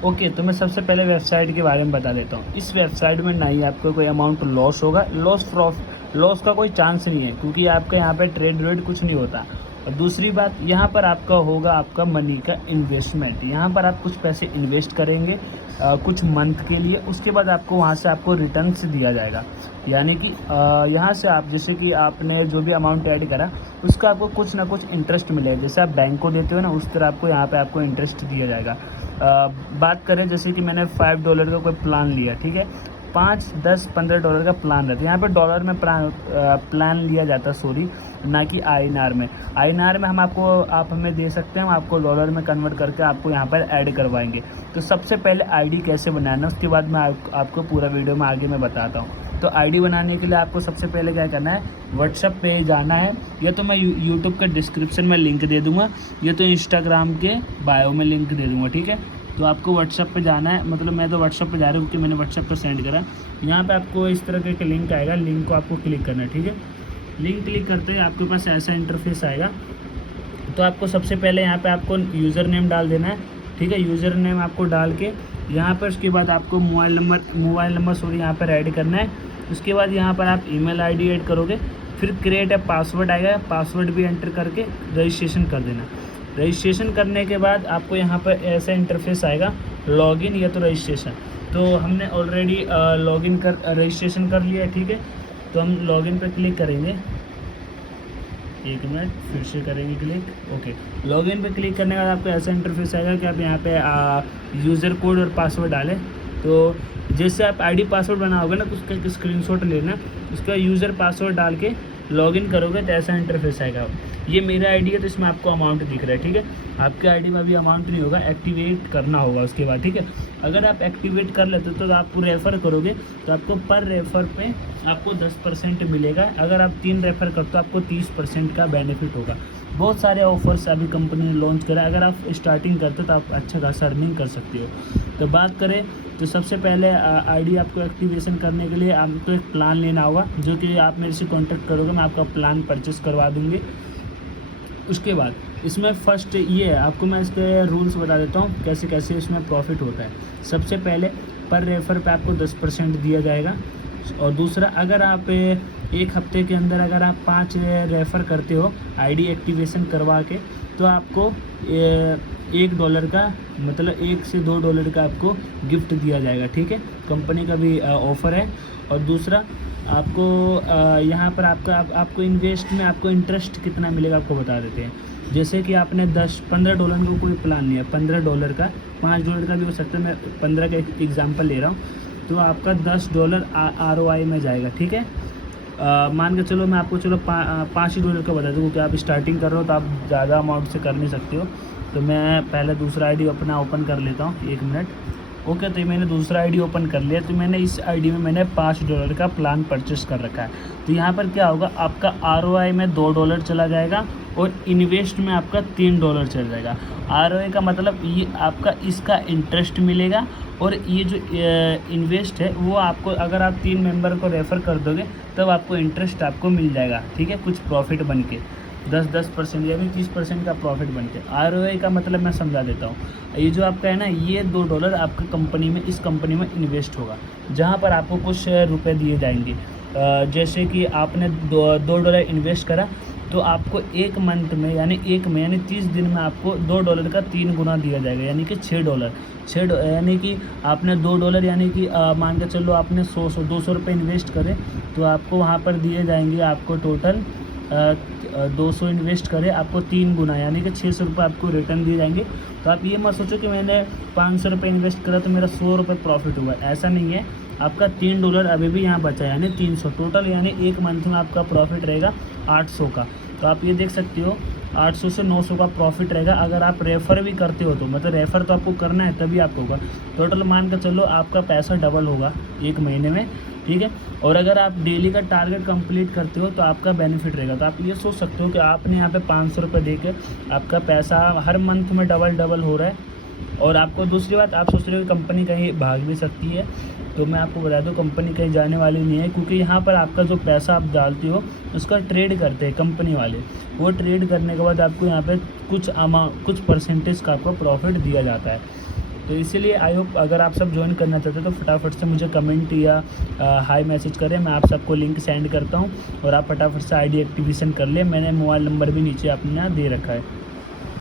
Okay, तो मैं सबसे पहले वेबसाइट के बारे में बता देता हूँ। इस वेबसाइट में ना ही आपको कोई अमाउंट लॉस होगा, लॉस का कोई चांस नहीं है, क्योंकि आपका यहाँ पे ट्रेड व्रेड कुछ नहीं होता। और दूसरी बात, यहाँ पर आपका होगा आपका मनी का इन्वेस्टमेंट। यहाँ पर आप कुछ पैसे इन्वेस्ट करेंगे कुछ मंथ के लिए, उसके बाद आपको वहाँ से आपको रिटर्न्स दिया जाएगा। यानी कि यहाँ से आप जैसे कि आपने जो भी अमाउंट ऐड करा उसका आपको कुछ ना कुछ इंटरेस्ट मिलेगा। जैसे आप बैंक को देते हो ना, उस तरह आपको यहाँ पे आपको इंटरेस्ट दिया जाएगा। बात करें जैसे कि मैंने $5 का कोई प्लान लिया, ठीक है, 5, 10, $15 का प्लान रहता है। यहाँ पे डॉलर में प्लान लिया जाता है, सॉरी, ना कि INR में। INR में आप हमें दे सकते हैं, हम आपको डॉलर में कन्वर्ट करके आपको यहाँ पर ऐड करवाएंगे। तो सबसे पहले आईडी कैसे बनाना, उसके बाद मैं आपको पूरा वीडियो में आगे मैं बताता हूँ। तो आईडी बनाने के लिए आपको सबसे पहले क्या करना है, व्हाट्सएप पे जाना है, या तो मैं यूट्यूब के डिस्क्रिप्शन में लिंक दे दूँगा, या तो इंस्टाग्राम के बायो में लिंक दे दूँगा, ठीक है। तो आपको व्हाट्सएप पे जाना है, मतलब मैं तो व्हाट्सएप पे जा रहा हूँ क्योंकि मैंने व्हाट्सएप पे सेंड करा। यहाँ पे आपको इस तरह के लिंक आएगा, लिंक को आपको क्लिक करना है, ठीक है। लिंक क्लिक करते ही आपके पास ऐसा इंटरफेस आएगा। तो आपको सबसे पहले यहाँ पे आपको यूज़र नेम डाल देना है, ठीक है। यूज़र नेम आपको डाल के यहाँ पर उसके बाद आपको मोबाइल नंबर सॉरी यहाँ पर ऐड करना है। उसके बाद यहाँ पर आप ईमेल आईडी ऐड करोगे, फिर क्रिएट अ पासवर्ड आएगा, पासवर्ड भी एंटर करके रजिस्ट्रेशन कर देना। रजिस्ट्रेशन करने के बाद आपको यहाँ पर ऐसा इंटरफेस आएगा, लॉगिन या तो रजिस्ट्रेशन। तो हमने ऑलरेडी रजिस्ट्रेशन कर लिया है, ठीक है। तो हम लॉगिन पर क्लिक करेंगे, एक मिनट फिर से करेंगे क्लिक, ओके। लॉगिन पे क्लिक करने के बाद आपको ऐसा इंटरफेस आएगा कि आप यहाँ पे यूज़र कोड और पासवर्ड डालें। तो जैसे आप आईडी पासवर्ड बनाओगे ना, तो उसका एक स्क्रीनशॉट लेना, उसका यूज़र पासवर्ड डाल के लॉगिन करोगे तो ऐसा इंटरफेस आएगा। ये मेरा आईडी है तो इसमें आपको अमाउंट दिख रहा है, ठीक है। आपके आईडी में अभी अमाउंट नहीं होगा, एक्टिवेट करना होगा उसके बाद, ठीक है। अगर आप एक्टिवेट कर लेते तो आप रेफ़र करोगे तो आपको पर रेफ़र पे आपको 10% मिलेगा। अगर आप 3 रेफ़र करते हो आपको 30% का बेनिफिट होगा। बहुत सारे ऑफर्स अभी कंपनी ने लॉन्च करा है। अगर आप स्टार्टिंग करते हो तो आप अच्छा खासा अर्निंग कर सकते हो। तो बात करें तो सबसे पहले आईडी आपको एक्टिवेशन करने के लिए आपको एक प्लान लेना होगा, जो कि आप मेरे से कॉन्टैक्ट करोगे, मैं आपका प्लान परचेस करवा दूँगी। उसके बाद इसमें फर्स्ट ये है, आपको मैं इसके रूल्स बता देता हूँ कैसे कैसे इसमें प्रॉफिट होता है। सबसे पहले पर रेफ़र पे आपको 10% दिया जाएगा। और दूसरा, अगर आप एक हफ्ते के अंदर अगर आप 5 रेफ़र करते हो आईडी एक्टिवेशन करवा के, तो आपको $1 का मतलब $1 से $2 का आपको गिफ्ट दिया जाएगा, ठीक है। कंपनी का भी ऑफ़र है। और दूसरा आपको यहाँ पर आपको इन्वेस्ट में आपको इंटरेस्ट कितना मिलेगा आपको बता देते हैं। जैसे कि आपने $15 का कोई प्लान लिया, $15 का, $5 का भी हो सकता है, मैं 15 का एग्जांपल ले रहा हूँ। तो आपका $10 ROI में जाएगा, ठीक है। मान के चलो मैं आपको $5 का बता दूँ, क्योंकि आप स्टार्टिंग कर रहे हो तो आप ज़्यादा अमाउंट से कर नहीं सकते हो। तो मैं पहले दूसरा आईडी अपना ओपन कर लेता हूँ, 1 मिनट। ओके, तो मैंने दूसरा आईडी ओपन कर लिया। तो मैंने इस आईडी में मैंने $5 का प्लान परचेस कर रखा है। तो यहाँ पर क्या होगा, आपका ROI में $2 चला जाएगा और इन्वेस्ट में आपका $3 चला जाएगा। ROI का मतलब ये आपका इसका इंटरेस्ट मिलेगा, और ये जो इन्वेस्ट है वो आपको, अगर आप 3 मेंबर को रेफ़र कर दोगे तब आपको इंटरेस्ट आपको मिल जाएगा, ठीक है, कुछ प्रॉफिट बन के 10% यानी 30% का प्रॉफिट बन के। ROI का मतलब मैं समझा देता हूँ। ये जो आपका है ना, ये $2 आपका कंपनी में, इस कंपनी में इन्वेस्ट होगा, जहाँ पर आपको कुछ रुपए दिए जाएंगे। जैसे कि आपने $2 इन्वेस्ट करा, तो आपको 1 मंथ में यानी 30 दिन में आपको $2 का 3 गुना दिया जाएगा, यानी कि $6। यानी कि आपने $2 यानी कि मान के चलो आपने 200 रुपये इन्वेस्ट करें, तो आपको वहाँ पर दिए जाएंगे, आपको टोटल 200 इन्वेस्ट करें, आपको 3 गुना यानी कि ₹600 आपको रिटर्न दिए जाएंगे। तो आप ये मत सोचो कि मैंने ₹500 इन्वेस्ट करा तो मेरा ₹100 प्रॉफिट हुआ, ऐसा नहीं है। आपका $3 अभी भी यहाँ बचा है, यानी 300 टोटल, यानी 1 मंथ में आपका प्रॉफिट रहेगा 800 का। तो आप ये देख सकते हो 800 से 900 का प्रॉफिट रहेगा। अगर आप रेफ़र भी करते हो तो, मतलब रेफ़र तो आपको करना है तभी आपको होगा। टोटल मान कर चलो आपका पैसा डबल होगा 1 महीने में, ठीक है। और अगर आप डेली का टारगेट कंप्लीट करते हो तो आपका बेनिफिट रहेगा। तो आप ये सोच सकते हो कि आपने यहाँ पे ₹500 दे के आपका पैसा हर मंथ में डबल हो रहा है। और आपको दूसरी बात, आप सोच रहे हो कि कंपनी कहीं भाग भी सकती है, तो मैं आपको बता दूं कंपनी कहीं जाने वाली नहीं है, क्योंकि यहाँ पर आपका जो पैसा आप डालते हो उसका ट्रेड करते हैं कंपनी वाले। वो ट्रेड करने के बाद आपको यहाँ पे कुछ परसेंटेज का आपको प्रॉफिट दिया जाता है। तो इसीलिए आई होप अगर आप सब ज्वाइन करना चाहते हो तो फटाफट से मुझे कमेंट या हाई मैसेज करें, मैं आप सबको लिंक सेंड करता हूँ और आप फटाफट से आईडी एक्टिवेशन कर लें। मैंने मोबाइल नंबर भी नीचे अपना दे रखा है।